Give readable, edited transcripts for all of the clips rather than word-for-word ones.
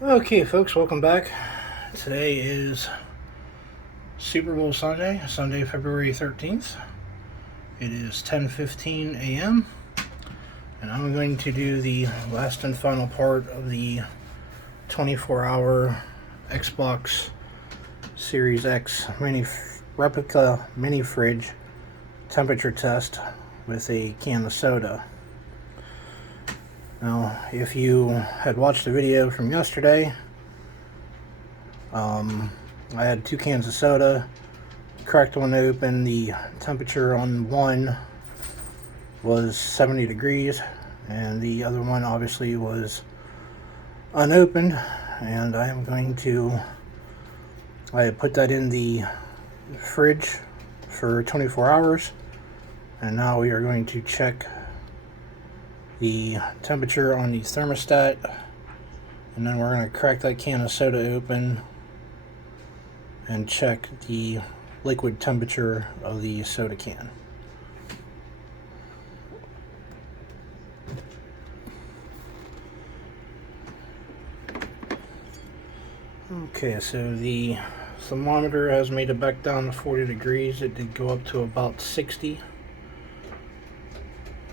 Okay, folks, welcome back. Today is Super Bowl Sunday, February 13th. It is 10:15 a.m. and I'm going to do the last and final part of the 24-hour Xbox Series X replica mini fridge temperature test with a can of soda. Now, if you had watched the video from yesterday, I had 2 cans of soda, cracked one open. The temperature on one was 70 degrees, and the other one obviously was unopened. And I put that in the fridge for 24 hours, and now we are going to check the temperature on the thermostat, and then we're going to crack that can of soda open and check the liquid temperature of the soda can. Okay, so the thermometer has made it back down to 40 degrees. It did go up to about 60.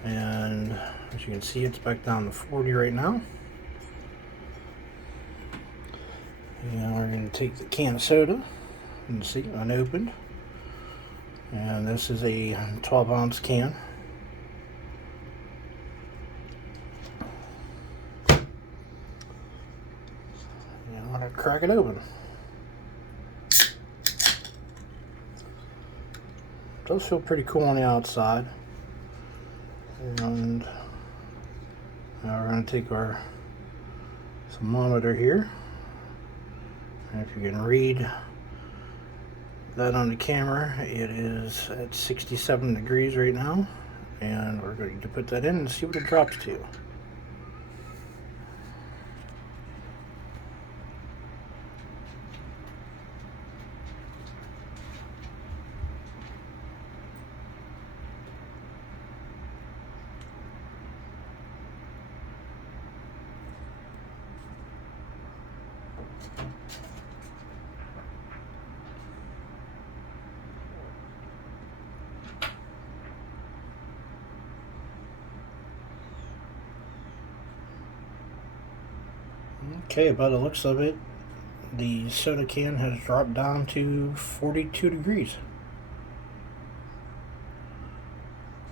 And as you can see, it's back down to 40 right now. And we're going to take the can of soda, and see, unopened. And this is a 12-ounce can. And I'm going to crack it open. It does feel pretty cool on the outside. And now we're going to take our thermometer here, and if you can read that on the camera, it is at 67 degrees right now, and we're going to put that in and see what it drops to. Okay, by the looks of it, the soda can has dropped down to 42 degrees.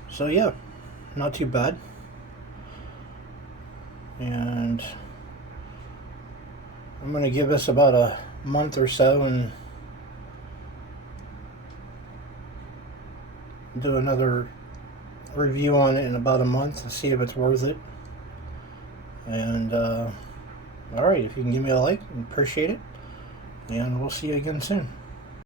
So yeah, not too bad. And I'm going to give this about a month or so and do another review on it in about a month to see if it's worth it. And alright, if you can give me a like, I appreciate it, and we'll see you again soon.